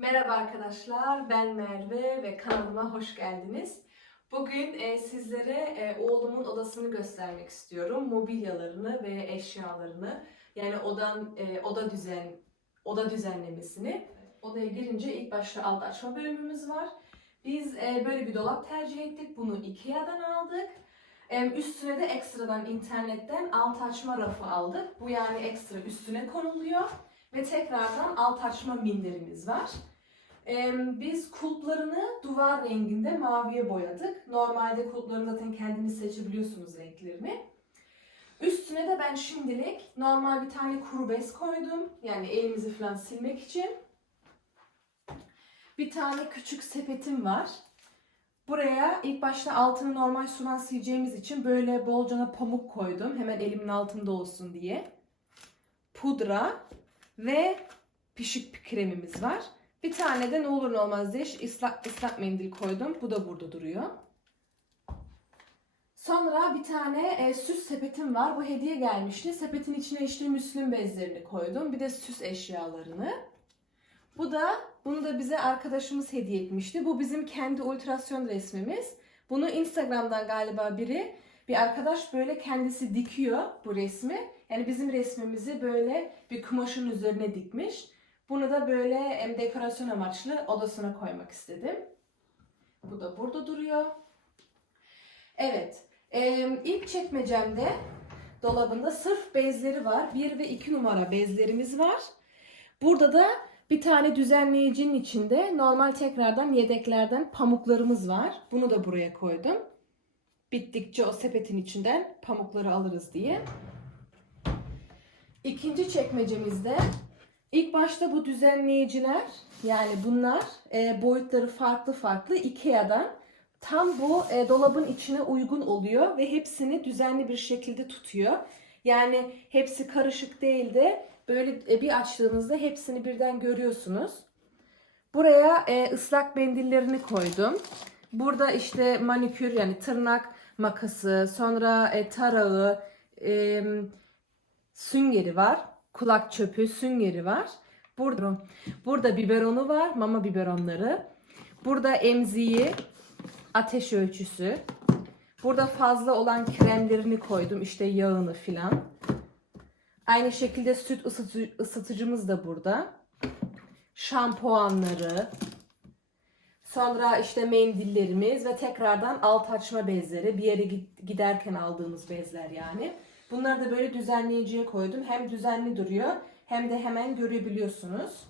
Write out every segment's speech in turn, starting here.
Merhaba arkadaşlar, ben Merve ve kanalıma hoş geldiniz. Bugün e, sizlere e, oğlumun odasını göstermek istiyorum. Mobilyalarını ve eşyalarını. Yani odan e, oda düzen oda düzenlemesini. Odaya girince ilk başta alt açma bölümümüz var. Biz e, böyle bir dolap tercih ettik. Bunu Ikea'dan aldık. E, üstüne de ekstradan internetten alt açma rafı aldık. Bu yani ekstra üstüne konuluyor. Ve tekrardan alt açma minderimiz var. Biz kulplarını duvar renginde maviye boyadık. Normalde kulpları zaten kendiniz seçebiliyorsunuz renklerini. Üstüne de ben şimdilik normal bir tane kuru bez koydum. Yani elimizi falan silmek için. Bir tane küçük sepetim var. Buraya ilk başta altını normal sudan sileceğimiz için böyle bolcana pamuk koydum. Hemen elimin altında olsun diye. Pudra ve pişik kremimiz var. Bir tane de ne olur ne olmaz diye ıslak, ıslak mendil koydum. Bu da burada duruyor. Sonra bir tane e, süs sepetim var. Bu hediye gelmişti. Sepetin içine işte müslüm bezlerini koydum. Bir de süs eşyalarını. Bu da bunu da bize arkadaşımız hediye etmişti. Bu bizim kendi ultrasyon resmimiz. Bunu Instagram'dan galiba biri bir arkadaş böyle kendisi dikiyor bu resmi. Yani bizim resmimizi böyle bir kumaşın üzerine dikmiş. Bunu da böyle dekorasyon amaçlı odasına koymak istedim. Bu da burada duruyor. Evet. ilk çekmecemde dolabında sırf bezleri var. 1 ve 2 numara bezlerimiz var. Burada da bir tane düzenleyicinin içinde normal tekrardan yedeklerden pamuklarımız var. Bunu da buraya koydum. Bittikçe o sepetin içinden pamukları alırız diye. İkinci çekmecemizde ilk başta bu düzenleyiciler yani bunlar e, boyutları farklı farklı Ikea'dan tam bu e, dolabın içine uygun oluyor ve hepsini düzenli bir şekilde tutuyor. Yani hepsi karışık değil de böyle e, bir açtığınızda hepsini birden görüyorsunuz. Buraya e, ıslak mendillerini koydum. Burada işte manikür yani tırnak makası, sonra e, tarağı, e, süngeri var. Kulak çöpü, süngeri var. Burada, burada biberonu var, mama biberonları. Burada emziği, ateş ölçüsü. Burada fazla olan kremlerini koydum, işte yağını filan. Aynı şekilde süt ısıtı, ısıtıcımız da burada. Şampuanları. Sonra işte mendillerimiz ve tekrardan alt açma bezleri. Bir yere gid- giderken aldığımız bezler yani. Bunları da böyle düzenleyiciye koydum. Hem düzenli duruyor hem de hemen görebiliyorsunuz.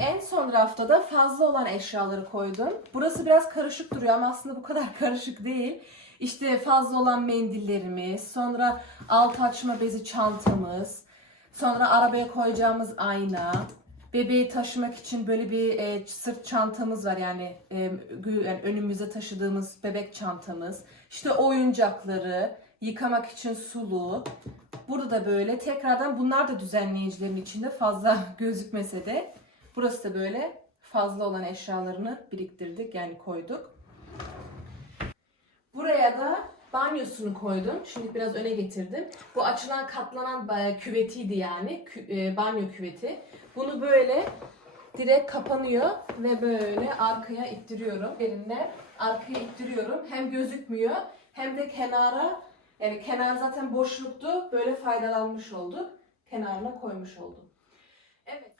En son rafta da fazla olan eşyaları koydum. Burası biraz karışık duruyor ama aslında bu kadar karışık değil. İşte fazla olan mendillerimiz, sonra alt açma bezi çantamız, sonra arabaya koyacağımız ayna, bebeği taşımak için böyle bir e, sırt çantamız var yani, e, yani önümüze taşıdığımız bebek çantamız. İşte oyuncakları, yıkamak için sulu. Burada da böyle tekrardan bunlar da düzenleyicilerin içinde fazla gözükmese de burası da böyle fazla olan eşyalarını biriktirdik yani koyduk. Buraya da banyosunu koydum. Şimdi biraz öne getirdim. Bu açılan katlanan ba- küvetiydi yani. Kü- e, banyo küveti. Bunu böyle direkt kapanıyor ve böyle arkaya ittiriyorum. Elimle arkaya ittiriyorum. Hem gözükmüyor hem de kenara yani kenar zaten boşluktu. Böyle faydalanmış olduk. Kenarına koymuş oldum. Evet.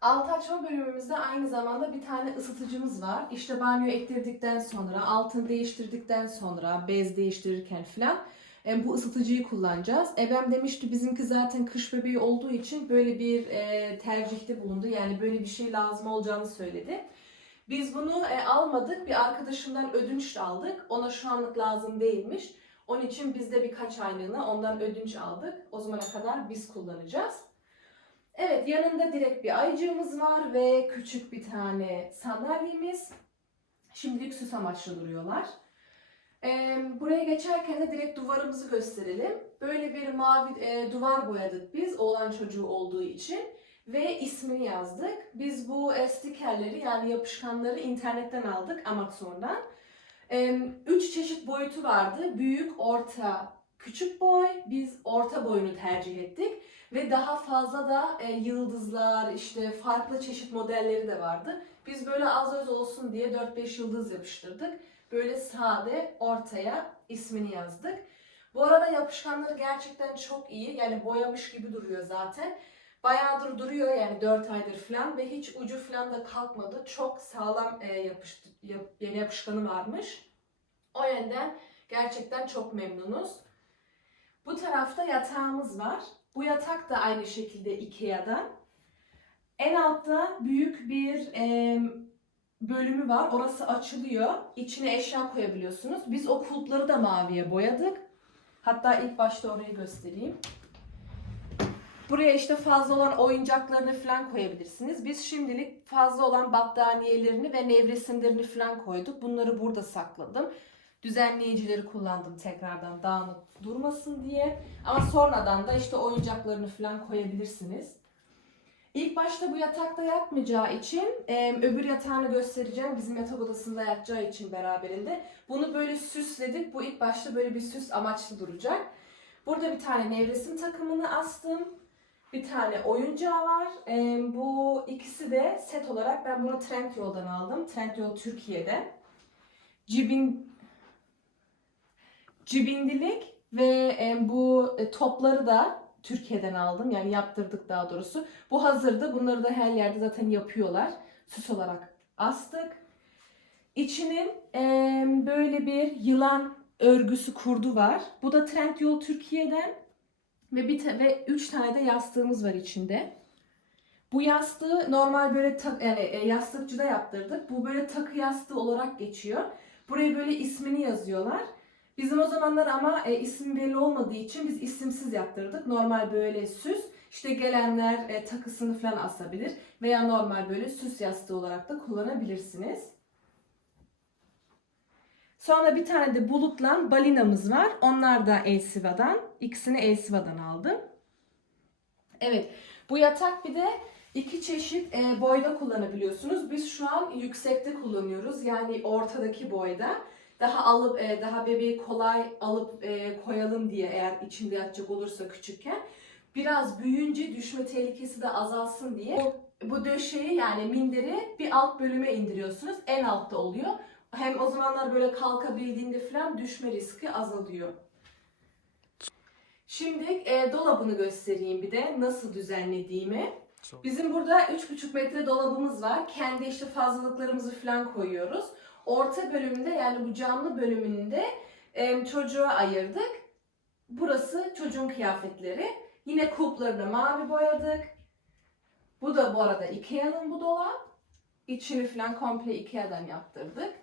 Alt açma bölümümüzde aynı zamanda bir tane ısıtıcımız var. İşte banyo ettirdikten sonra, altını değiştirdikten sonra, bez değiştirirken filan e, bu ısıtıcıyı kullanacağız. Ebem demişti bizimki zaten kış bebeği olduğu için böyle bir e, tercihte bulundu. Yani böyle bir şey lazım olacağını söyledi. Biz bunu e, almadık. Bir arkadaşımdan ödünç aldık. Ona şu anlık lazım değilmiş. Onun için biz de birkaç aylığına ondan ödünç aldık. O zamana kadar biz kullanacağız. Evet yanında direkt bir ayıcığımız var ve küçük bir tane sandalyemiz. Şimdilik süs amaçlı duruyorlar. Buraya geçerken de direkt duvarımızı gösterelim. Böyle bir mavi e, duvar boyadık biz oğlan çocuğu olduğu için ve ismini yazdık. Biz bu e, stikerleri yani yapışkanları internetten aldık Amazon'dan. Ee, üç çeşit boyutu vardı. Büyük, orta, küçük boy. Biz orta boyunu tercih ettik. Ve daha fazla da e, yıldızlar, işte farklı çeşit modelleri de vardı. Biz böyle az öz olsun diye 4-5 yıldız yapıştırdık. Böyle sade ortaya ismini yazdık. Bu arada yapışkanları gerçekten çok iyi. Yani boyamış gibi duruyor zaten. Bayağıdır duruyor yani 4 aydır falan ve hiç ucu falan da kalkmadı. Çok sağlam e, yapıştı, yap, yani yapışkanı varmış. O yönden gerçekten çok memnunuz. Bu tarafta yatağımız var. Bu yatak da aynı şekilde Ikea'dan. En altta büyük bir e, bölümü var. Orası açılıyor. İçine eşya koyabiliyorsunuz. Biz o kulpları da maviye boyadık. Hatta ilk başta orayı göstereyim. Buraya işte fazla olan oyuncaklarını falan koyabilirsiniz. Biz şimdilik fazla olan battaniyelerini ve nevresimlerini falan koyduk. Bunları burada sakladım. Düzenleyicileri kullandım tekrardan dağınık durmasın diye. Ama sonradan da işte oyuncaklarını falan koyabilirsiniz. İlk başta bu yatakta yatmayacağı için e, öbür yatağını göstereceğim. Bizim yatak odasında yatacağı için beraberinde. Bunu böyle süsledik. Bu ilk başta böyle bir süs amaçlı duracak. Burada bir tane nevresim takımını astım. Bir tane oyuncağı var. E, bu ikisi de set olarak ben bunu Trendyol'dan aldım. Trendyol Türkiye'de. Cibin cibindilik ve e, bu e, topları da Türkiye'den aldım. Yani yaptırdık daha doğrusu. Bu hazırdı. Bunları da her yerde zaten yapıyorlar. Süs olarak astık. İçinin e, böyle bir yılan örgüsü kurdu var. Bu da Trendyol Türkiye'den ve bir ve üç tane de yastığımız var içinde. Bu yastığı normal böyle tak, yani e, yastıkçıda yaptırdık. Bu böyle takı yastığı olarak geçiyor. Buraya böyle ismini yazıyorlar. Bizim o zamanlar ama e, isim belli olmadığı için biz isimsiz yaptırdık. Normal böyle süs. İşte gelenler e, takısını falan asabilir. Veya normal böyle süs yastığı olarak da kullanabilirsiniz. Sonra bir tane de bulutlan balinamız var. Onlar da Elsiva'dan. İkisini Elsiva'dan aldım. Evet. Bu yatak bir de iki çeşit e, boyda kullanabiliyorsunuz. Biz şu an yüksekte kullanıyoruz. Yani ortadaki boyda daha alıp e, daha bebeği kolay alıp e, koyalım diye eğer içinde yatacak olursa küçükken biraz büyüyünce düşme tehlikesi de azalsın diye bu, bu döşeyi yani minderi bir alt bölüme indiriyorsunuz. En altta oluyor. Hem o zamanlar böyle kalkabildiğinde falan düşme riski azalıyor. Şimdi e, dolabını göstereyim bir de nasıl düzenlediğimi. Bizim burada 3,5 metre dolabımız var. Kendi işte fazlalıklarımızı falan koyuyoruz. Orta bölümünde yani bu camlı bölümünde e, çocuğa ayırdık. Burası çocuğun kıyafetleri. Yine kulplarını mavi boyadık. Bu da bu arada Ikea'nın bu dolap. İçini falan komple Ikea'dan yaptırdık.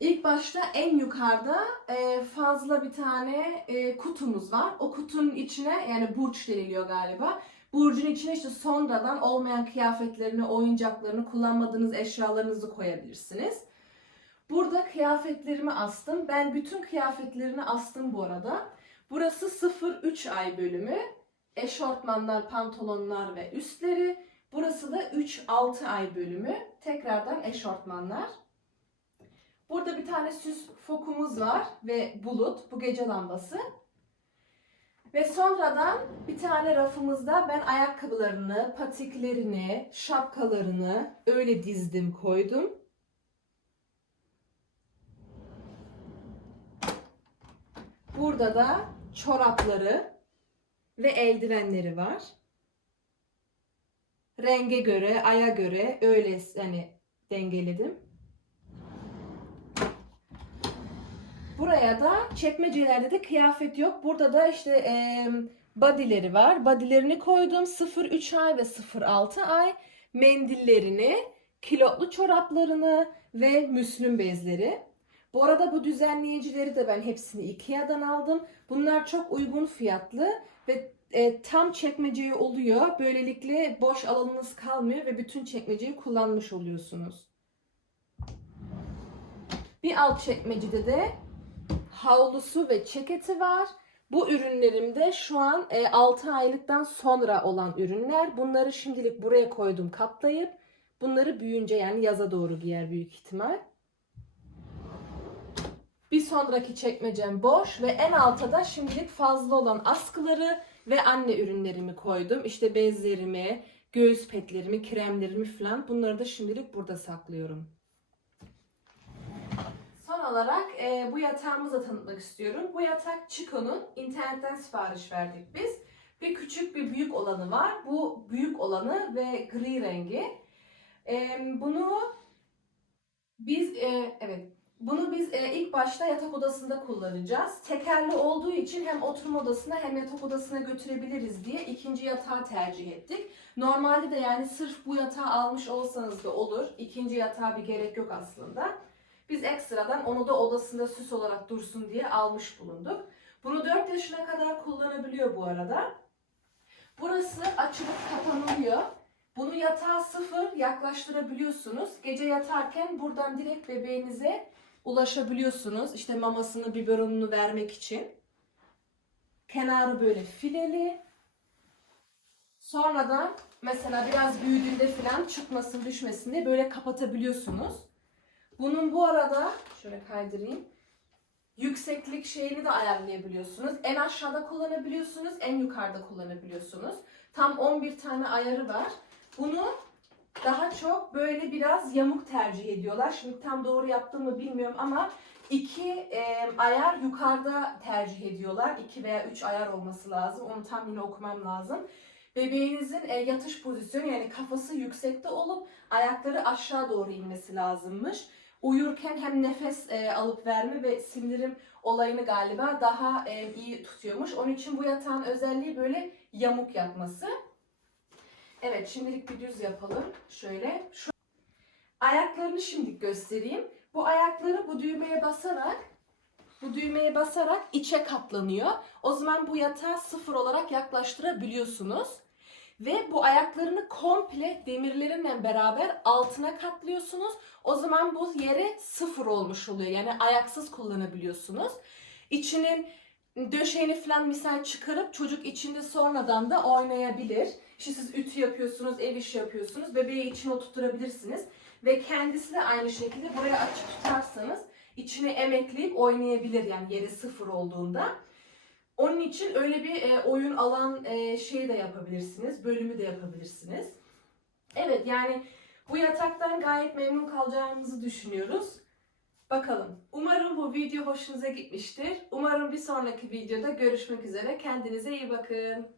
İlk başta en yukarıda e, fazla bir tane e, kutumuz var. O kutunun içine yani burç deniliyor galiba. Burcun içine işte sonradan olmayan kıyafetlerini, oyuncaklarını, kullanmadığınız eşyalarınızı koyabilirsiniz. Burada kıyafetlerimi astım. Ben bütün kıyafetlerini astım bu arada. Burası 0-3 ay bölümü. Eşortmanlar, pantolonlar ve üstleri. Burası da 3-6 ay bölümü. Tekrardan eşortmanlar. Burada bir tane süs fokumuz var ve bulut. Bu gece lambası. Ve sonradan bir tane rafımızda ben ayakkabılarını, patiklerini, şapkalarını öyle dizdim koydum. Burada da çorapları ve eldivenleri var. Renge göre, aya göre öyle hani dengeledim. Buraya da çekmecelerde de kıyafet yok. Burada da işte e, bodyleri var. Bodylerini koydum. 0-3 ay ve 0-6 ay. Mendillerini, kilotlu çoraplarını ve müslüm bezleri. Bu arada bu düzenleyicileri de ben hepsini Ikea'dan aldım. Bunlar çok uygun fiyatlı ve e, tam çekmeceyi oluyor. Böylelikle boş alanınız kalmıyor ve bütün çekmeceyi kullanmış oluyorsunuz. Bir alt çekmecede de havlusu ve ceketi var. Bu ürünlerim de şu an e, 6 aylıktan sonra olan ürünler. Bunları şimdilik buraya koydum katlayıp. Bunları büyüyünce yani yaza doğru giyer büyük ihtimal. Bir sonraki çekmecem boş ve en altta da şimdilik fazla olan askıları, ve anne ürünlerimi koydum. İşte bezlerimi, göğüs petlerimi, kremlerimi falan. Bunları da şimdilik burada saklıyorum. Son olarak e, bu yatağımızı tanıtmak istiyorum. Bu yatak Chico'nun internetten sipariş verdik biz. Bir küçük bir büyük olanı var. Bu büyük olanı ve gri rengi. E, bunu biz e, evet bunu biz e, ilk başta yatak odasında kullanacağız. Tekerli olduğu için hem oturma odasına hem yatak odasına götürebiliriz diye ikinci yatağı tercih ettik. Normalde de yani sırf bu yatağı almış olsanız da olur. İkinci yatağa bir gerek yok aslında. Biz ekstradan onu da odasında süs olarak dursun diye almış bulunduk. Bunu 4 yaşına kadar kullanabiliyor bu arada. Burası açılıp kapanılıyor. Bunu yatağa sıfır yaklaştırabiliyorsunuz. Gece yatarken buradan direkt bebeğinize ulaşabiliyorsunuz. İşte mamasını, biberonunu vermek için. Kenarı böyle fileli. Sonradan mesela biraz büyüdüğünde falan çıkmasın düşmesin diye böyle kapatabiliyorsunuz. Bunun bu arada şöyle kaydırayım. Yükseklik şeyini de ayarlayabiliyorsunuz. En aşağıda kullanabiliyorsunuz, en yukarıda kullanabiliyorsunuz. Tam 11 tane ayarı var. Bunu daha çok böyle biraz yamuk tercih ediyorlar. Şimdi tam doğru yaptığımı bilmiyorum ama iki e, ayar yukarıda tercih ediyorlar. İki veya üç ayar olması lazım. Onu tam yine okumam lazım. Bebeğinizin e, yatış pozisyonu yani kafası yüksekte olup ayakları aşağı doğru inmesi lazımmış. Uyurken hem nefes e, alıp verme ve sindirim olayını galiba daha e, iyi tutuyormuş. Onun için bu yatağın özelliği böyle yamuk yatması. Evet şimdilik bir düz yapalım. Şöyle. Şu ayaklarını şimdi göstereyim. Bu ayakları bu düğmeye basarak bu düğmeye basarak içe katlanıyor. O zaman bu yatağı sıfır olarak yaklaştırabiliyorsunuz. Ve bu ayaklarını komple demirlerinle beraber altına katlıyorsunuz. O zaman bu yere sıfır olmuş oluyor. Yani ayaksız kullanabiliyorsunuz. İçinin döşeğini falan misal çıkarıp çocuk içinde sonradan da oynayabilir. İşte siz ütü yapıyorsunuz, ev işi yapıyorsunuz. Bebeği içine oturtturabilirsiniz. Ve kendisi de aynı şekilde buraya açık tutarsanız içine emekleyip oynayabilir yani yeri sıfır olduğunda. Onun için öyle bir e, oyun alan e, şeyi de yapabilirsiniz. Bölümü de yapabilirsiniz. Evet yani bu yataktan gayet memnun kalacağımızı düşünüyoruz. Bakalım. Umarım bu video hoşunuza gitmiştir. Umarım bir sonraki videoda görüşmek üzere. Kendinize iyi bakın.